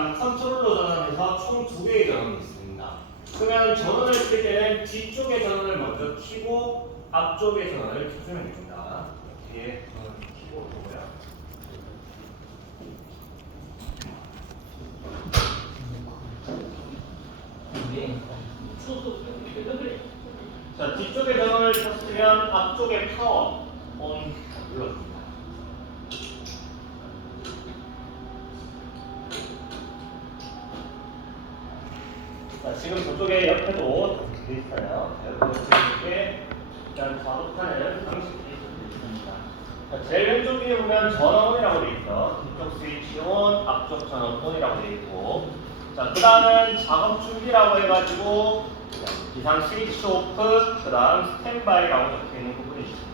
그다음 컨트롤로 전환해서 총 2개의 전원이 있습니다. 그러면 전원을 킬 때는 뒤쪽의 전원을 먼저 켜고 앞쪽의 전원을 켜주면 됩니다. 뒤에 전원을 켜고 오고요. 자, 뒤쪽에 전원을 켰으면 앞쪽에 파워 ON 눌러줍니다. 자, 지금 저쪽에 옆에도 되어 있어요. 여기 일단 작업판을 장식해 있습니다. 자, 제일 왼쪽 위에 보면 전원 ON이라고 되어 있죠. 뒤쪽 스위치 ON, 앞쪽 전원 ON이라고 되어 있고, 자, 그 다음은 작업 준비라고 해가지고 비상 스위치 오프, 그 다음 스탠바이라고 적혀 있는 부분이 있습니다.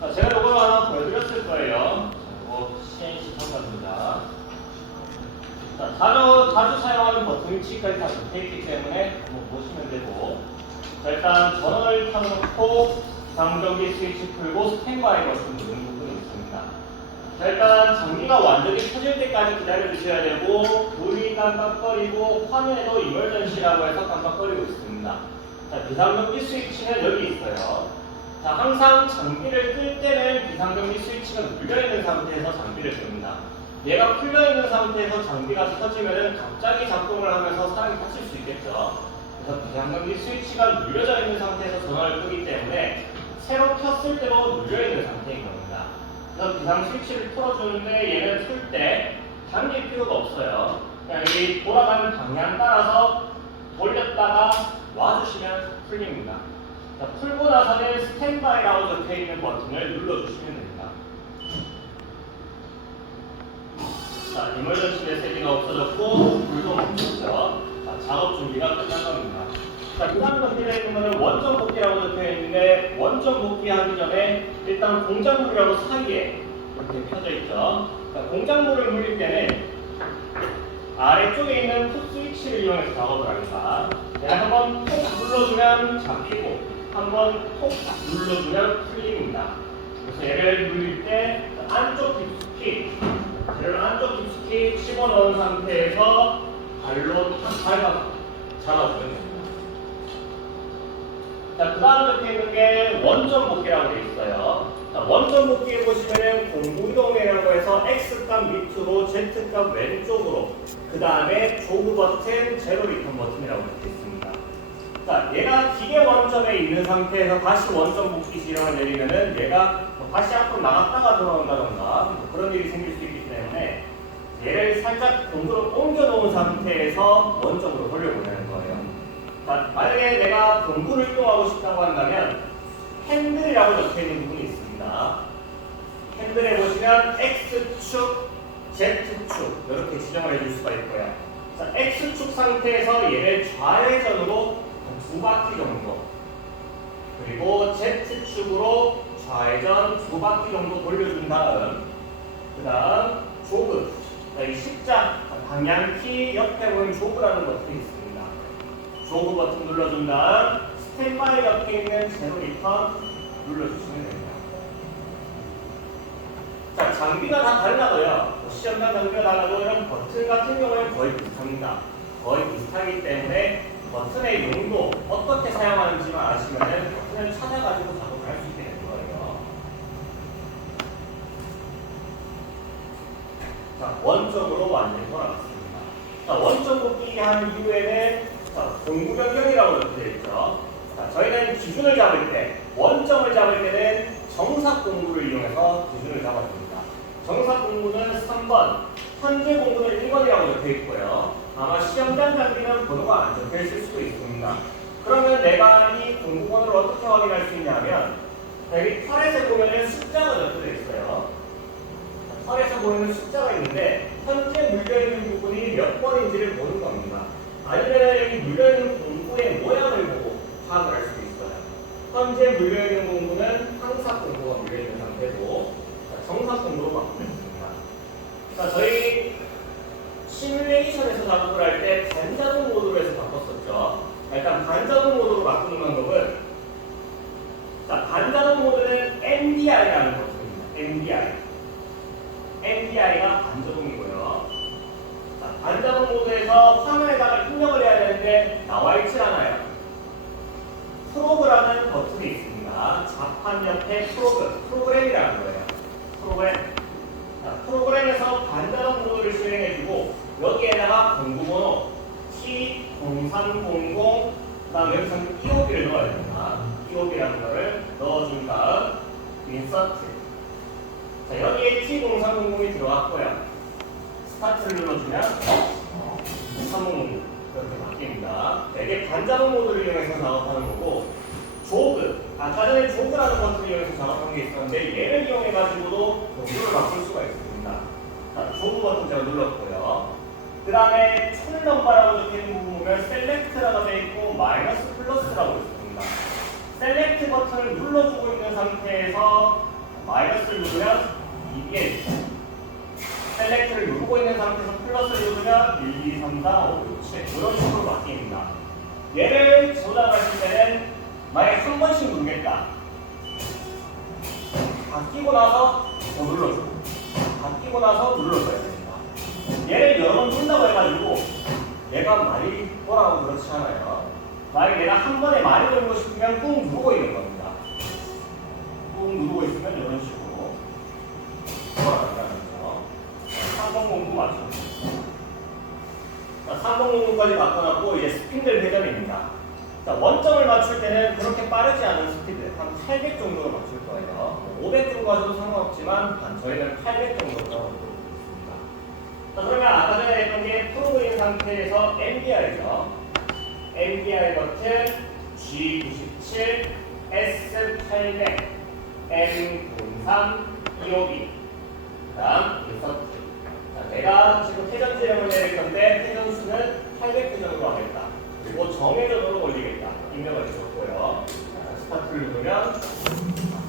자, 제가 이걸 하나 보여드렸을 거예요. 이거 CNC 첨가입니다. 자, 자주 사용하는 버튼 위치까지 다 적혀 있기 때문에 한번 보시면 되고, 자, 일단 전원을 켜놓고 비상전기 스위치 풀고 스탠바이 버튼 누르는 부분이 있습니다. 자, 일단 전기가 완전히 켜질 때까지 기다려 주셔야 되고, 불이 깜빡거리고 화면에도 이멀전시라고 해서 깜빡거리고 있습니다. 자, 비상전기 스위치는 여기 있어요. 자, 항상 장비를 끌 때는 비상전기 스위치가 눌려있는 상태에서 장비를 끕니다. 얘가 풀려있는 상태에서 장비가 켜지면 갑자기 작동을 하면서 사람이 다칠 수 있겠죠. 그래서 비상전기 스위치가 눌려져 있는 상태에서 전원을 끄기 때문에 새로 켰을 때도 눌려있는 상태인 겁니다. 그래서 비상 스위치를 풀어주는데 얘는 틀 때 당길 필요가 없어요. 그냥 이 돌아가는 방향 따라서 돌렸다가 와주시면 풀립니다. 자, 풀고 나서는 스탠바이라고 적혀있는 버튼을 눌러주시면 됩니다. 자, 이멀전시 메시지가 없어졌고 불도 멈췄죠. 자, 작업 준비가 끝난 겁니다. 자, 그 다음 적혀져 있는 것은 원점 복귀라고 적혀있는데, 원점 복귀하기 전에 일단 공작물이라고 사이에 이렇게 펴져 있죠. 자, 공작물을 물릴 때는 아래쪽에 있는 풋 스위치를 이용해서 작업을 합니다. 한번 톡 눌러주면 잡히고 한번 톡 눌러주면 풀립니다. 그래서 얘를 눌릴 때 안쪽 깊숙이, 얘를 안쪽 깊숙이 집어넣은 상태에서 발로 탁 잡아주면 됩니다. 자, 그 다음 적혀 있는 게 원점 복귀라고 되어 있어요. 자, 원점 복귀에 보시면은 공구 이동이라고 해서 X값 밑으로 Z값 왼쪽으로, 그 다음에 조그 버튼, 제로 리턴 버튼이라고 적혀 있습니다. 자, 얘가 기계 원점에 있는 상태에서 다시 원점 복귀 지령을 내리면은 얘가 다시 앞으로 나갔다가 돌아온다던가 그런 일이 생길 수 있기 때문에 얘를 살짝 공구로 옮겨 놓은 상태에서 원점으로 돌려보내는 거예요. 자, 만약에 내가 공구를 이동하고 싶다고 한다면 핸들이라고 적혀 있는 부분이 있습니다. 핸들에 보시면 X축, Z축 이렇게 지정을 해줄 수가 있고요. 자, X축 상태에서 얘를 좌회전으로 2바퀴 정도, 그리고 Z축으로 좌회전 2바퀴 정도 돌려준 다음, 그 다음 조그, 이 십자 방향키 옆에 보이는 조그라는 버튼이 있습니다. 조그 버튼 눌러준 다음 스탠바이 옆에 있는 제로 리턴 눌러주시면 됩니다. 자, 장비가 다 달라도요. 시험장 장비가 달라도 이런 버튼 같은 경우에는 거의 비슷합니다. 거의 비슷하기 때문에 버튼의 용도 어떻게 사용하는지만 아시면 버튼을 찾아가지고 작업을 할 수 있게 되는 거예요. 자, 원점으로 완전히 돌아갔습니다. 자, 원점 복귀 한 이후에는 공구 변경이라고 적혀 있죠. 자, 저희는 기준을 잡을 때, 원점을 잡을 때는 정삭 공구를 이용해서 기준을 잡아줍니다. 정삭 공구는 3번, 현재 공구는 1번이라고 적혀 있고요. 아마 시험장 장비는 번호가 안 적혀 있을 수도 있습니다. 그러면 내가 이 공구번호를 어떻게 확인할 수 있냐면, 여기 털에서 보면 숫자가 적혀져 있어요. 털에서 보이는 숫자가 있는데 현재 물려있는 부분이 몇 번인지를 보는 겁니다. 아니면 여기 물려있는 공구의 모양을 보고 파악을 할 수도 있어요. 현재 물려있는 공구는 항삭 공구가 물려있는 상태고 정삭 공구로 바꾸겠습니다. 자, 저희 시뮬레이션에서 작업을 할 때 반자동 모드로 해서 바꿨었죠. 일단 반자동 모드로 바꾸는 방법은 자, 반자동 모드는 MDI라는 버튼입니다. MDI. MDI가 반자동이고요. 자, 반자동 모드에서 화면에다가 입력을 해야 되는데 나와 있질 않아요. 프로그라는 버튼이 있습니다. 자판 옆에 프로그램이라는 거예요. 프로그램. 자, 프로그램에서 반자동 모드를 수행해주고 여기에다가 공구번호 T0300 그 다음에 여기서 EOB를 넣어야 됩니다. EOB라는 거를 넣어준 다음 인서트. 자, 여기에 T0300이 들어왔고요. 스타트를 눌러주면 300 이렇게 바뀝니다. 이게 반자동 모드를 이용해서 작업하는 거고 조그, 아까 전에 조그라는 버튼을 이용해서 작업한 게 있었는데 얘를 이용해가지고도 경로를 바꿀 수가 있습니다. 자, 조그 버튼 제가 눌렀고요. 그 다음에 촌 넘버라고 적혀있는 부분 보면 셀렉트라고 되어 있고 마이너스 플러스라고 있습니다. 셀렉트 버튼을 눌러주고 있는 상태에서 마이너스를 누르면 이게 셀렉트를 누르고 있는 상태에서 플러스를 누르면 1, 2, 3, 4, 5, 6, 7 이런 식으로 바뀝니다. 얘를 조작하실 때는 만약에 한 번씩 누르겠다. 바뀌고 나서 더 눌러주고 바뀌고 나서 눌러줘야 됩니다. 얘를 여러 번 누른다고 해가지고 얘가 많이 뭐라고 그렇지 않아요. 만약에 내가 한 번에 많이 누르고 싶으면 꾹 누르고 있는 겁니다. 꾹 누르고 있으면 이런 식으로 돌아간다는 거죠. 300 맞춰주세요. 자, 300까지 바꿔놨고 이제 스피드 회전입니다. 자, 원점을 맞출 때는 그렇게 빠르지 않은 스피드 한 800 정도로 맞출 거예요. 500 정도 가져도 상관없지만 저희는 800 정도로 있습니다. 자, 그러면 아까 전에 했던 게 프로그램 상태에서 MDI죠. MDI 버튼 G97, S800, M03, EOB 그 다음 인서트. 자, 내가 지금 회전 지점을 내릴 건데 회전 수는 800회전으로 하겠다. 그리고 정회전으로 올리겠다. 입력을 해줬고요. 스타트를 누르면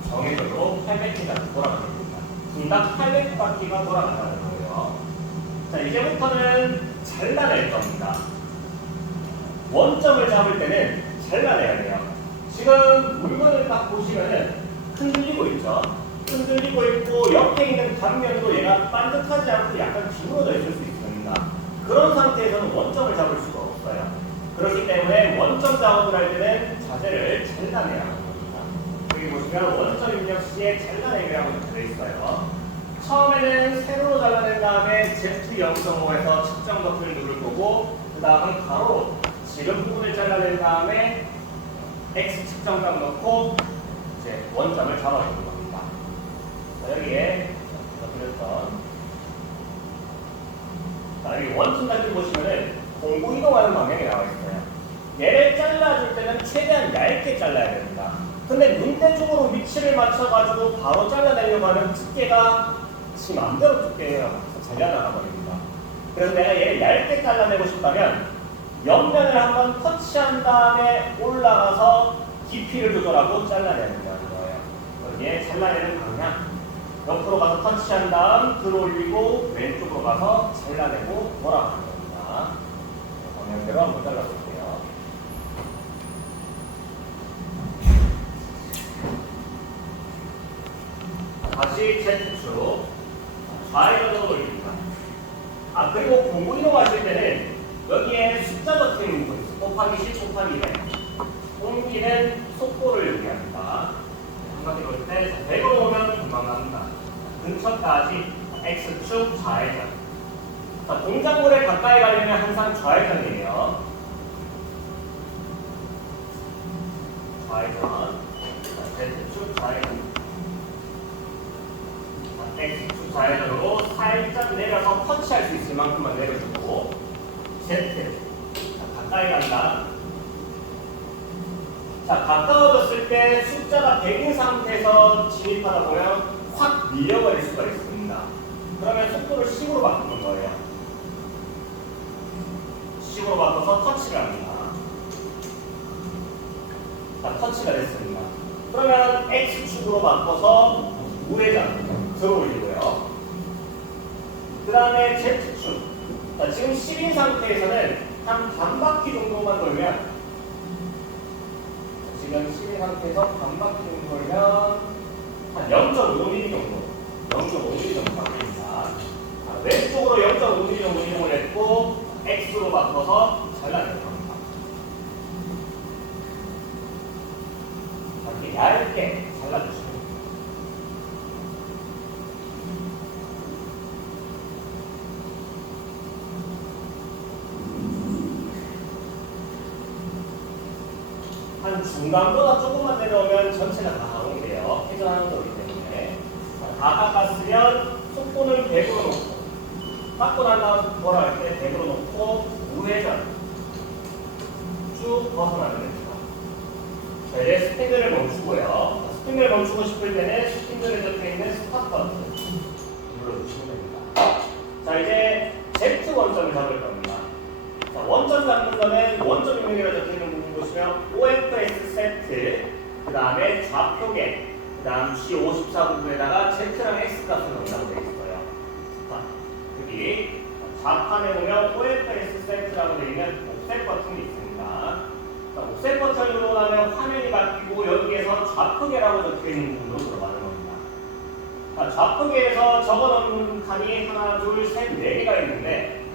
정회전으로 800회전 돌아갑니다. 분당 800바퀴가 돌아간다는 거예요. 자, 이제부터는 잘라낼 겁니다. 원점을 잡을 때는 잘라내야 돼요. 지금 물건을 딱 보시면은 흔들리고 있죠. 흔들리고 있고 옆에 있는 단면도 얘가 반듯하지 않고 약간 기울어져 있을 수 있습니다. 그런 상태에서는 원점을 잡을 수가 없어요. 그렇기 때문에 원점 작업을 할 때는 자재를 잘라내야 합니다. 여기 보시면 원점 입력 시에 잘라내기라고 되어 있어요. 처음에는 세로로 잘라낸 다음에 Z0.5에서 측정 버튼을 누를 거고 그 다음은 가로로 지름 부분을 잘라낸 다음에 X 측정값 넣고 이제 원점을 잡아주는 겁니다. 자, 여기에 여기 원점 단지 보시면은 공구 이동하는 방향이 나와 있어요. 얘를 잘라줄 때는 최대한 얇게 잘라야 됩니다. 근데 눈대중으로 위치를 맞춰가지고 바로 잘라내려고 하면 집게가 지 맘대로 집게가 잘려나가 버립니다. 그래서 내가 얘를 얇게 잘라내고 싶다면 옆면을 한번 터치한 다음에 올라가서 깊이를 조절하고 잘라내는 거예요. 여기에 잘라내는 방향. 옆으로 가서 터치한 다음 들어올리고 왼쪽으로 가서 잘라내고 돌아가는 겁니다. 방향대로 한번 잘라볼게요. 다시 Z축 좌회전으로 돌립니다. 그리고 공구 이동하실 때는 여기에 숫자 버튼이 있어요. 곱하기 10, 곱하기 100. 옮기는 속도를 얘기합니다. 한마디로 볼 때 100으로 오면 금방 갑니다. 근처까지 X축 좌회전. 자, 동작물에 가까이 가려면 항상 좌회전이에요. 좌회전. Z축 좌회전. X축 좌회전으로 살짝 내려서 터치할 수 있을 만큼만 내려주고 Z. 자, 가까이 간다. 자, 가까워졌을 때 숫자가 100인 상태에서 진입하다 보면 확 밀려버릴 수가 있습니다. 그러면 속도를 10으로 바꾸는 거예요. 10으로 바꿔서 터치를 합니다. 자, 터치가 됐습니다. 그러면 X축으로 바꿔서 우회전 들어올리고요. 그 다음에 Z축. 자, 지금 10인 상태에서는 한 반 바퀴 정도만 돌면, 지금 10인 상태에서 반 바퀴 정도 돌면 한 0.5mm 정도, 0.5mm 정도 바뀝니다. 자, 왼쪽으로 0.5mm 정도 이동을 했고 X로 바꿔서 잘라내는 겁니다. 이렇게 얇게 잘라주시면 됩니다. 한 중간보다 조금만 내려오면 전체가 다 나오게 돼요. 회전하는 거기 때문에. 다 깎았으면 속도는 100으로 놓고, 깎고 난 다음 돌아갈 때 100으로 놓고 우회전 쭉 벗어나면 됩니다. 자, 이제 스핀들을 멈추고요. 스핀들을 멈추고 싶을 때는 스핀들에 적혀있는 스탑 버튼 눌러주시면 됩니다. 자, 이제 Z 원점을 잡을 겁니다. 자, 원점 잡는 거는 원점 입력이라 적혀있는 부분 보시면 OFS 세트, 그 다음에 좌표계, 그 다음 G54 부분에다가 Z랑 X 값을 넣는다고 되어 있어요. 자, 여기 좌판에 보면 OFS 세트라고 되어 있는 옵셋 버튼이 있습니다. 자, 옵셋 버튼을 누르고 나면 화면이 바뀌고 여기에서 좌표계라고 적혀있는 부분으로 들어가는 겁니다. 자, 좌표계에서 적어놓은 칸이 하나, 둘, 셋, 네 개가 있는데,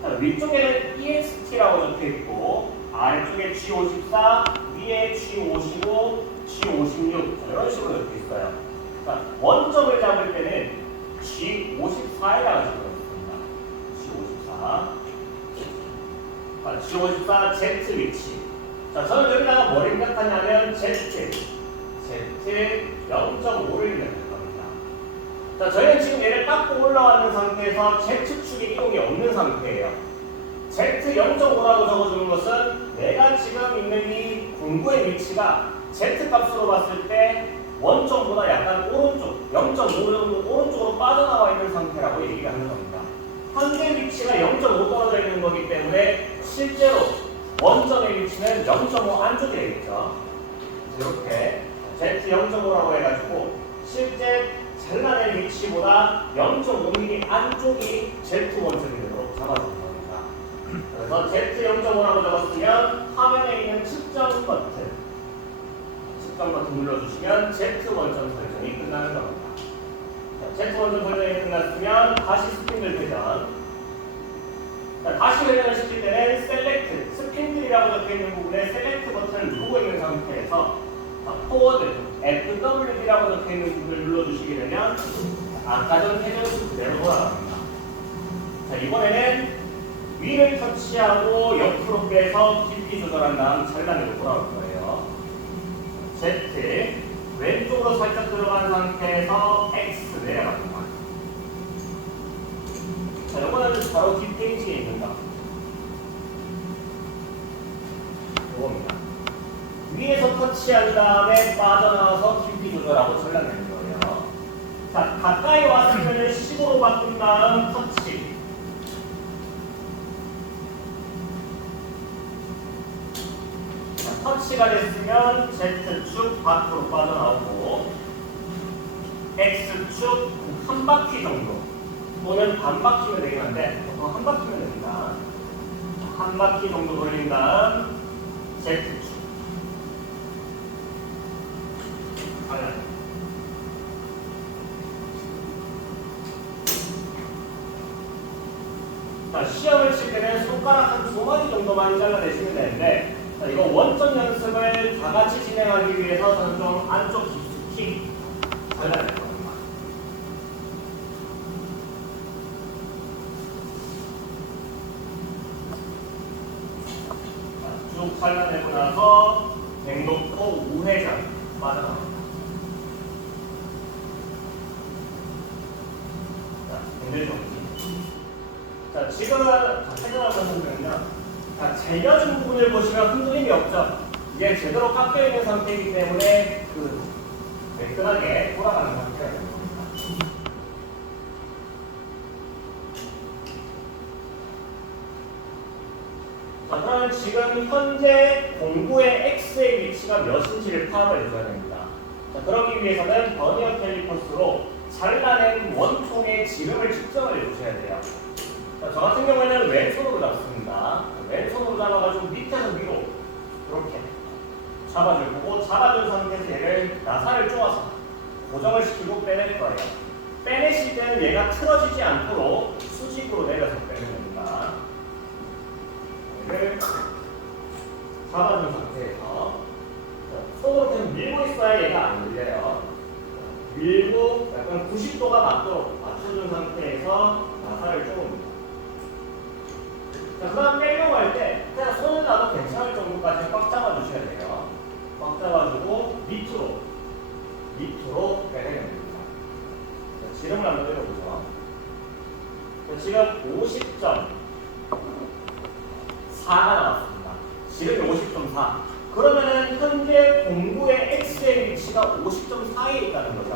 자, 위쪽에는 EXT라고 적혀있고 아래쪽에 G54, 위에 G55, G56 이런 식으로 적혀있어요. 자, 원점을 잡을 때는 G54에다가 적어놓습니다. G54. 자, G54 Z 위치. 자, 저는 여기다가 뭘 입력하냐면 Z 0.5를 입력할 겁니다. 자, 저희는 지금 얘를 깎고 올라왔는 상태에서 Z축에 이동이 없는 상태예요. Z 0.5라고 적어주는 것은 내가 지금 있는 이 공구의 위치가 Z 값으로 봤을 때 원점보다 약간 오른쪽, 0.5 정도 오른쪽으로 빠져나와 있는 상태라고 얘기를 하는 겁니다. 현재 위치가 0.5 떨어져 있는 거기 때문에 실제로 원점의 위치는 0.5 안쪽에 되겠죠. 이렇게 Z 0.5라고 해가지고 실제 잘라낸 위치보다 0.5mm 안쪽이 Z 원점으로 잡아주는 겁니다. 그래서 Z 0.5라고 적었으면 화면에 있는 측정 버튼 눌러주시면 Z 원점 설정이 끝나는 겁니다. 자, Z 원점 설정이 끝났으면 다시 스핀들 회전. 자, 다시 회전을 시킬 때는 셀렉트, 스핀들이라고 적혀있는 부분에 셀렉트 버튼을 누르고 있는 상태에서 포워드, FWD라고 적혀있는 부분을 눌러주시게 되면 아까 전 회전수 그대로 돌아갑니다. 자, 이번에는 위를 터치하고 옆으로 빼서 깊이 조절한 다음 잘라내고 돌아올 거예요. Z, 왼쪽으로 살짝 들어간 상태에서 X 내려갑니다. 자, 이거는 바로 뒷페이지에 있는 거. 이겁니다. 위에서 터치한 다음에 빠져나와서 깊이 조절하고 잘라내는 거예요. 자, 가까이 왔으면 10으로 바꾼 다음 터치. 자, 터치가 됐으면 Z축 밖으로 빠져나오고 X축 한 바퀴 정도 또는 반 바퀴면 되긴 한데 보통 한 바퀴면 됩니다. 한 바퀴 정도 돌린 다음 Z축. 자, 시험을 칠 때는 손가락 한 2마디 정도만 잘라내시면 되는데, 자, 이거 원점 연습을 다 같이 진행하기 위해서 저는 좀 안쪽 깊숙이 잘라낼 겁니다. 자, 쭉 잘라내고 나서 뱅놓고 우회전 빠져나옵니다. 자, 뱅들 정지. 자, 지금은 회전하는 선수는요. 자, 잘려진 부분을 보시면 흔들림이 없죠. 이게 제대로 깎여 있는 상태이기 때문에 매끈하게 돌아가는 상태가 되는 겁니다. 자, 그러면 지금 현재 공구의 X의 위치가 몇인지를 파악을 해줘야 됩니다. 자, 그러기 위해서는 버니어 캘리퍼스로 잘라낸 원통의 지름을 측정을 해주셔야 돼요. 자, 저 같은 경우에는 왼손으로 잡습니다. 왼손으로 잡아가지고 밑에서 위로 이렇게 잡아줄 거고, 잡아준 상태에서 얘를 나사를 쪼아서 고정을 시키고 빼낼 거예요. 빼내실 때는 얘가 틀어지지 않도록 수직으로 내려서 빼는 겁니다. 얘를 잡아준 상태에서 손으로 계속 밀고 있어야 얘가 안 밀려요. 밀고 약간 90도가 맞도록 맞춰준 상태에서 나사를 쪼입니다. 자, 그 다음 빼려고 할 때 그냥 손을 놔도 괜찮을 정도까지 꽉 잡아주셔야 돼요. 꽉 잡아주고 밑으로 빼내면 됩니다. 자, 지름을 한번 내려보죠. 자, 지금 50.4가 나왔습니다. 지름이 50.4. 그러면은 현재 공구의 x의 위치가 50.4에 있다는 거죠.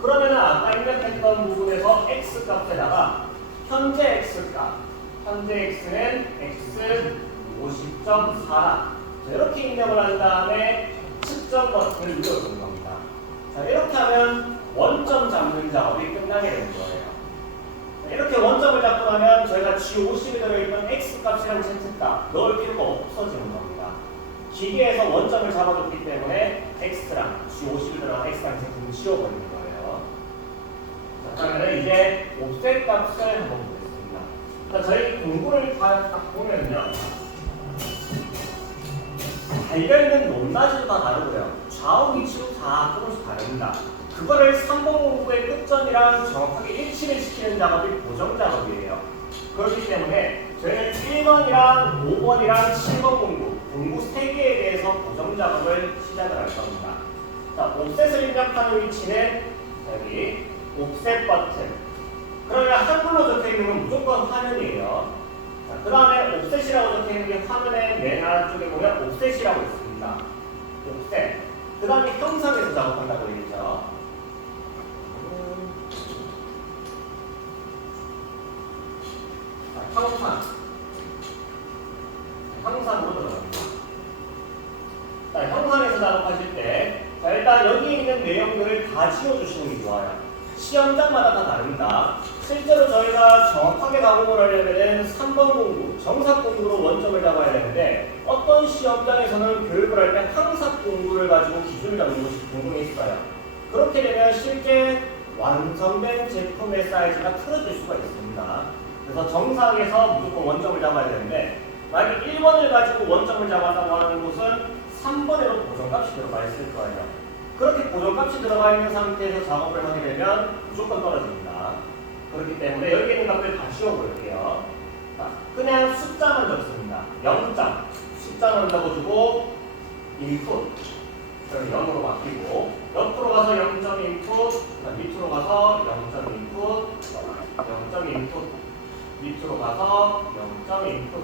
그러면은 아까 입력했던 부분에서 x 값에다가 현재 x 값, 현재 x는 x 50.4라. 이렇게 입력을 한 다음에 측정 버튼을 눌러주는 겁니다. 자, 이렇게 하면 원점 잡는 작업이 끝나게 되는 거예요. 이렇게 원점을 잡고 나면 저희가 G50에 들어있던 X값이랑 Z값 넣을 필요가 없어지는 겁니다. 기계에서 원점을 잡아줬기 때문에 X랑 G50에 들어간 X랑 Z는 지워버리는 거예요. 자, 그러면 이제 옵셋 값을 한번 보겠습니다. 자, 저희 공구를 딱 보면요. 달려있는 높낮이도 다 다르고요. 좌우 위치도 다 조금씩 다릅니다. 그거를 3번 공구의 끝점이랑 정확하게 일치를 시키는 작업이 고정 작업이에요. 그렇기 때문에 저희는 1번이랑 5번이랑 7번 공구 3개에 대해서 고정 작업을 시작을 할 겁니다. 자, 옵셋을 입력하는 위치는 여기 옵셋 버튼. 그러면 한글로 적혀있는 건 무조건 화면이에요. 그 다음에 옵셋이라고 적혀있는 게 화면의 맨 아래쪽에 보면 옵셋이라고 있습니다. 옵셋. 그 다음에 형상에서 작업한다고 되겠죠. 형상으로 들어갑니다. 자, 형상에서 작업하실 때, 자, 일단 여기 있는 내용들을 다 지워주시는 게 좋아요. 시험장마다 다 다릅니다. 실제로 저희가 정확하게 가공을 하려면 3번 공구, 정삭 공구로 원점을 잡아야 되는데 어떤 시험장에서는 교육을 할 때 항삭 공구를 가지고 기준을 잡는 것이 공공이 있어요. 그렇게 되면 실제 완성된 제품의 사이즈가 틀어질 수가 있습니다. 그래서 정삭에서 무조건 원점을 잡아야 되는데 만약에 1번을 가지고 원점을 잡았다고 하는 곳은 3번에도 고정값이 들어가 있을 거예요. 그렇게 고정값이 들어가 있는 상태에서 작업을 하게 되면 무조건 떨어집니다. 그렇기 때문에 여기 있는 값을 다 지워볼게요. 자, 그냥 숫자만 적습니다. 0점. 숫자만 적어주고 인풋. 그럼 0으로 바뀌고 옆으로 가서 0점 인풋, 밑으로 가서 0점 인풋, 0점 인풋, 밑으로 가서 0점 인풋,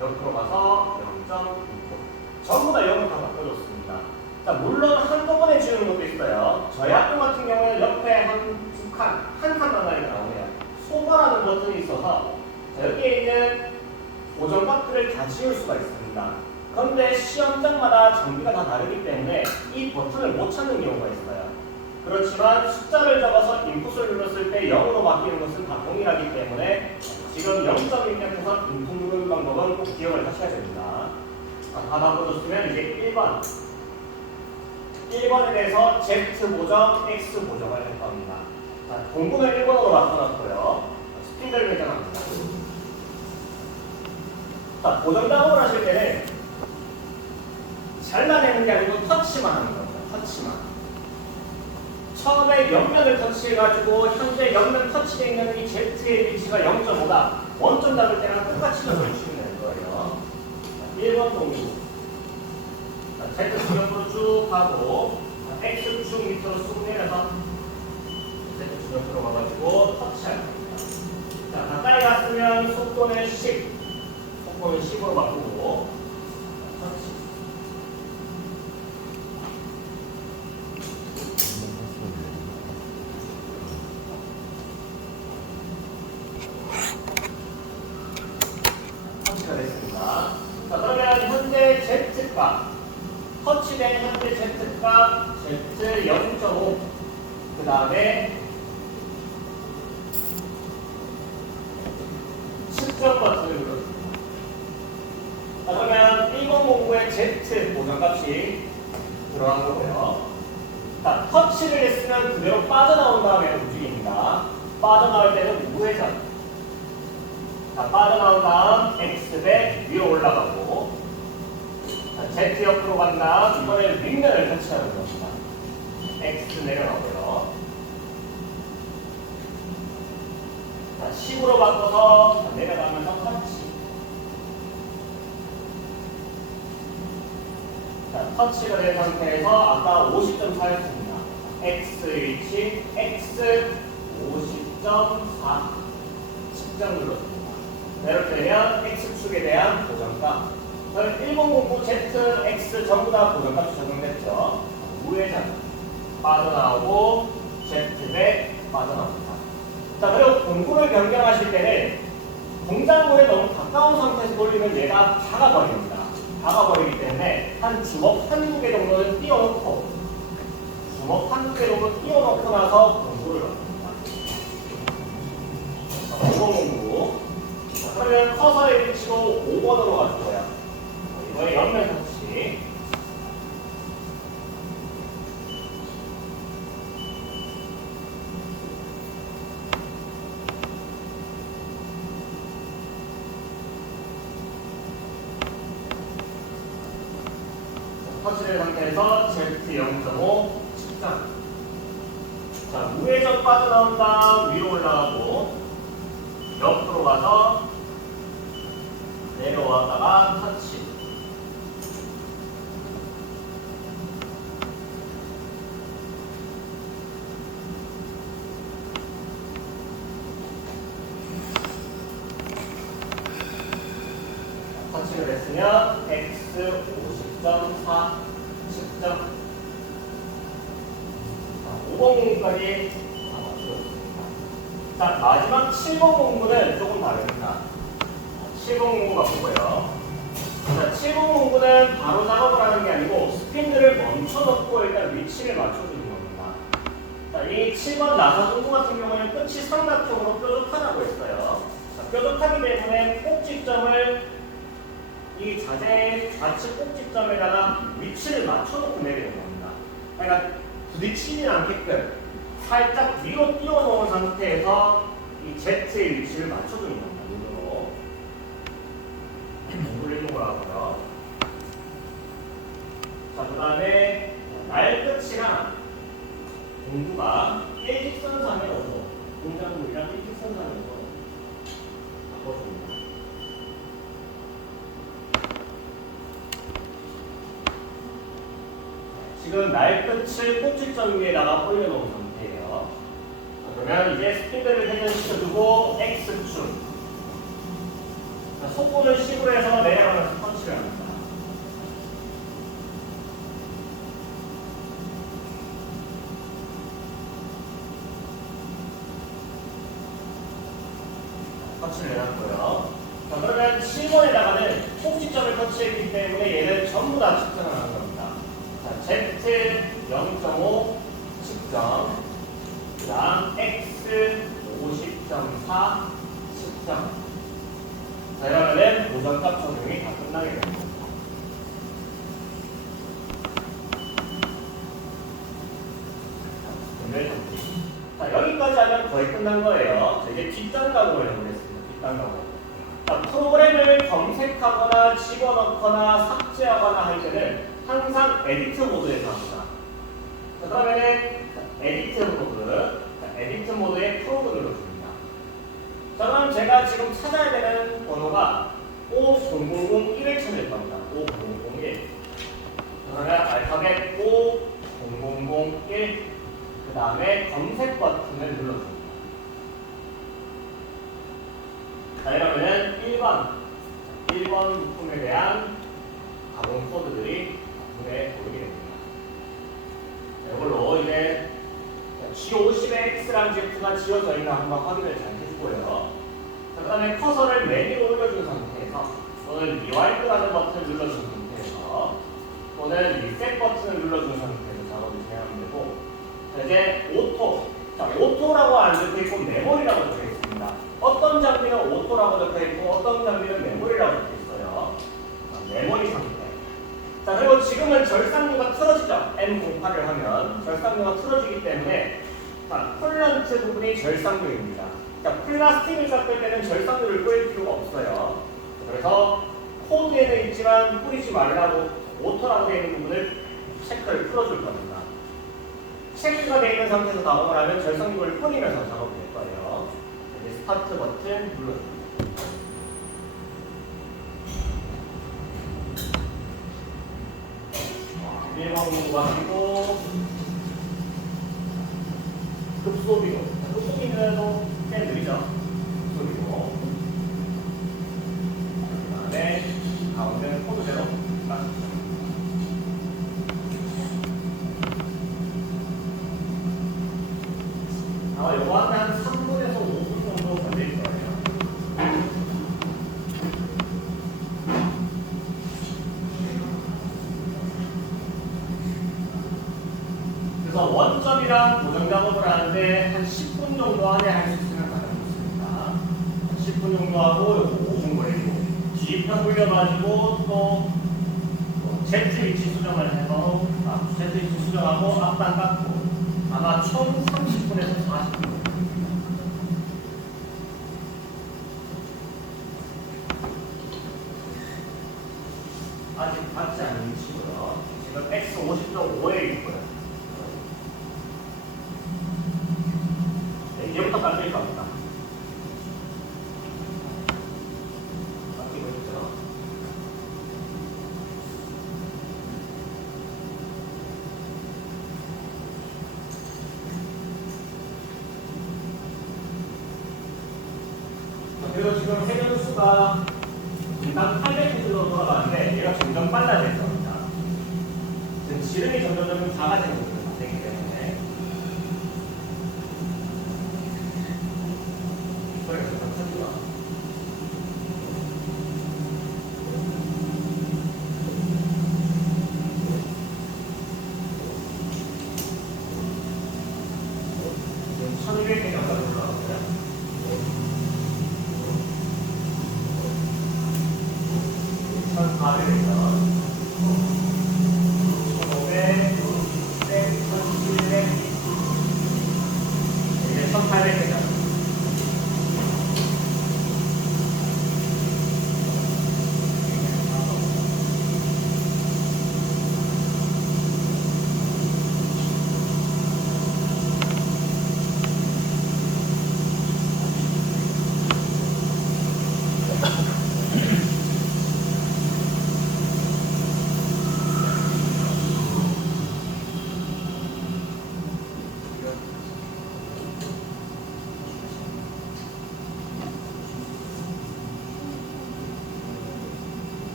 옆으로 가서 0점 인풋. 전부 다 0을 다 바꿔줬습니다. 자, 물론 한꺼번에 지우는 것도 있어요. 저희 학교 같은 경우는 옆에 한 칸만 나오네요. 소거라는 버튼이 있어서 자, 여기에 있는 고정값들을 다 지울 수가 있습니다. 그런데 시험장마다 장비가 다 다르기 때문에 이 버튼을 못 찾는 경우가 있어요. 그렇지만 숫자를 적어서 인풋을 눌렀을 때 0으로 바뀌는 것은 다 동일하기 때문에 지금 0점 입력해서 인풋 누르는 방법은 꼭 기억을 하셔야 됩니다. 자, 다 바꿔줬으면 이제 1번에 대해서 Z 보정, X 보정을 할 겁니다. 자, 공구는 1번으로 바꿔놨고요. 스피드를 배정합니다. 자, 보정 작업을 하실 때는 잘라내는 게 아니고 터치만 하는 겁니다. 터치만. 처음에 옆면을 터치해가지고 현재 옆면 터치되어 있는 이 Z의 위치가 0.5다. 원점 잡을 때랑 똑같이 적어주시면 되는 거예요. 자, 1번 공구. Z 중역으로 쭉 가고 X 쭉 밑으로 쑥 내려서 Z 중역으로 가가지고 터치할 겁니다. 자, 가까이 갔으면 속도는 10, 속도는 10으로 바꾸고 터치. 터치가 됐습니다. 자, 그러면 현재 Z값 터치된 현재 Z값 Z 0.5 그 다음에 측정 버튼을 눌러줍니다. 자, 그러면 1번 공구의 Z 보정값이 들어간 거고요. 자, 터치를 했으면 그대로 빠져나온 다음에 움직입니다. 빠져나올 때는 우회전. 자, 빠져나온 다음 X배 위로 올라가고, 자, Z 옆으로 간 다음 이번에 윗면을 터치하는 겁니다. X 내려가고요. 자, 10으로 바꿔서 내려가면서 터치. 자, 터치가 된 상태에서 아까 50점 차였습니다. X 위치, X 50.4 측정 눌렀습니다. 이렇게 되면 X축에 대한 보정값. 저희 1번 공구 Z, X 전부 다 보정값이 적용됐죠. 우회전 빠져나오고 Z백 빠져나옵니다. 자, 그리고 공구를 변경하실 때는 동작물에 너무 가까운 상태에서 돌리면 얘가 작아버립니다. 작아버리기 때문에 한 주먹 한두 개 정도는 띄워놓고 주먹 한두 개 정도 띄워놓고 나서 공구를 넣습니다. 5번 공구. 그러면 커서의 위치로 5번으로 가주고요. 이거의 옆면 터치. 터치된 상태에서 Z 0.5 측정. 자, 우회전 빠져나온 다음 위로 올라가고 옆으로 가서 내려왔다가 터치. 터치를 했으면 X 50.4 측정. 5번 공구까지 다 맞추었습니다. 자, 마지막 7번 공구는 조금 다릅니다. 7번 공구가 보고요. 자, 7번 공구는 바로 작업을 하는 게 아니고 스핀들을 멈춰놓고 일단 위치를 맞춰주는 겁니다. 자, 이 7번 나사 공구 같은 경우에는 끝이 삼각형으로 뾰족하다고 했어요. 자, 뾰족하기 때문에 꼭지점을 이 자재의 좌측 꼭지점에다가 위치를 맞춰놓고 내리는 겁니다. 그러니까 부딪히지 않게끔 살짝 위로 띄워놓은 상태에서 이 Z의 위치를 맞춰주는 겁니다. 눈으로 올리는 거라고요. 자, 그 다음에 날끝이랑 공구가 일직선상으로 동작물이랑 일직선상으로 바꿔줍니다. 지금 날끝을 꼭지점 위에다가 올려놓은 상태예요. 그러면 이제 스피드를 회전시켜주고 X축. 속도는 10으로 해서 내려가면서 터치를 합니다. 터치를 해놨고요. 자, 그러면 7번에다가는 꼭지점을 터치했기 때문에 얘는 전부 다 측정을 하는 겁니다. Z 0.5 측정, 그 다음 X 50.4 측정. 자, 이러면은 보정값 적용이 다 끝나게 됩니다. 자, 여기까지 하면 거의 끝난 거예요. 자, 이제 뒷단 가공을 해보겠습니다. 뒷단 가공. 자, 프로그램을 검색하거나 집어넣거나 삭제하거나 할 때는 항상 에디트 모드에서 합니다. 자, 그러면은 에디트 모드, 에디트 모드에 프로그램을 눌러줍니다. 자, 그럼 제가 지금 찾아야 되는 번호가 5001을 찾을 겁니다. 5001. 그러면 알파벳 5001, 그 다음에 검색 버튼을 눌러줍니다. 자, 이러면은 1번 부품에 대한 가공 코드들이 눈에 보이게 됩니다. 자, 이걸로 이제 G50의 X라는 제프가 지어져 있나 한번 확인을 잘 해주고요. 자, 그 다음에 커서를 맨 위로 올려준 상태에서 또는 리와인드라는 버튼을 눌러준 상태에서 또는 리셋 버튼을 눌러준 상태에서 작업을 진행하면 되고, 자, 이제 오토. 자, 오토라고 안 적혀있고 메모리라고 적혀있습니다. 어떤 장비는 오토라고 적혀있고 어떤 장비는 메모리라고 적혀있어요. 메모리 상태. 자, 그리고 지금은 절상류가 틀어지죠. N08을 하면 절상류가 틀어지기 때문에 자, 쿨런트 부분이 절상류입니다. 자, 플라스틱을 깎을 때는 절상류를 뿌릴 필요가 없어요. 그래서 코드에는 있지만 뿌리지 말라고 오토라고 되어 있는 부분을 체크를 풀어줄 겁니다. 체크가 되어 있는 상태에서 작업을 하면 절상류를 뿌리면서 작업이 될 거예요. 이제 스타트 버튼 눌러줍니다. 1번 공부하시고 급소비로 급소비는도 꽤 느리죠. 급소비로 그 다음에 가운데 코드대로 딱 아마 요거 하면 한 3분에서 5분 정도 걸릴 거예요. 그래서 원점이랑 고정 작업을 하는데 한 10분 정도 안에 할 수 있으면 가장 좋습니다. 10분 정도 하고 요거 5분 걸리고 G편 굴려가지고 또 Z 위치 수정을 해서 Z 위치 수정하고 앞단 깎고 아마 총 30분에서 40분. 아직 받지 않은 위치고요. 지금 X 50.5에 있고요. 네, 이제부터 깎일 겁니다. 깎이고 있죠. 그리고 지금 회전수가 인당 800 정도 돌아가는데 얘가 점점 빨라질 겁니다. 지금 지름이 점점 작아지는 부분이 발생이기 때문에 소리가 점점 커지죠. 지금 1200개 정도까지 올라가고요. 1400에서 1500, 1600, 1700 이제 1800개죠.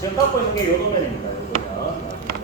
지금 깎고 있는 게 요 도면입니다. 요 도면.